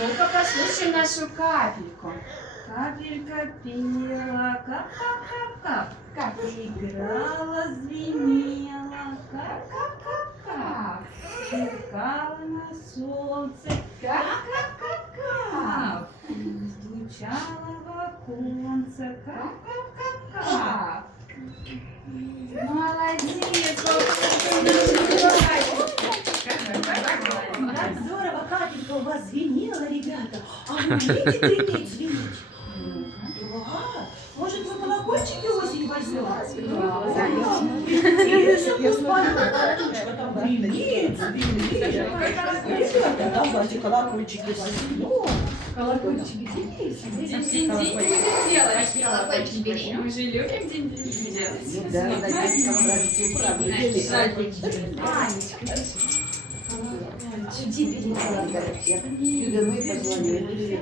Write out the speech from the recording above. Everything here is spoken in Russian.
Ну-ка, послушай нашу капельку. Капелька пела, кап-кап-кап-кап. Как? Играла, звенела, кап-кап-кап-кап. Сверкала на солнце, кап-кап-кап-кап. Стучала в оконце, кап-кап-кап-кап. Молодец, послушай нашу капельку. Как здорово капелька у вас звенела, ребята. А вы умеете греметь, звенеть? Да. Может, вы колокольчики осень возьмете? Или же колокольчика там гремит, звенит. Ребята, давайте колокольчики возьмем. Колокольчики есть. День-день будем делать колокольчики. Мы же любим день-день делать. Да, Анечка, иди, мы позвонили.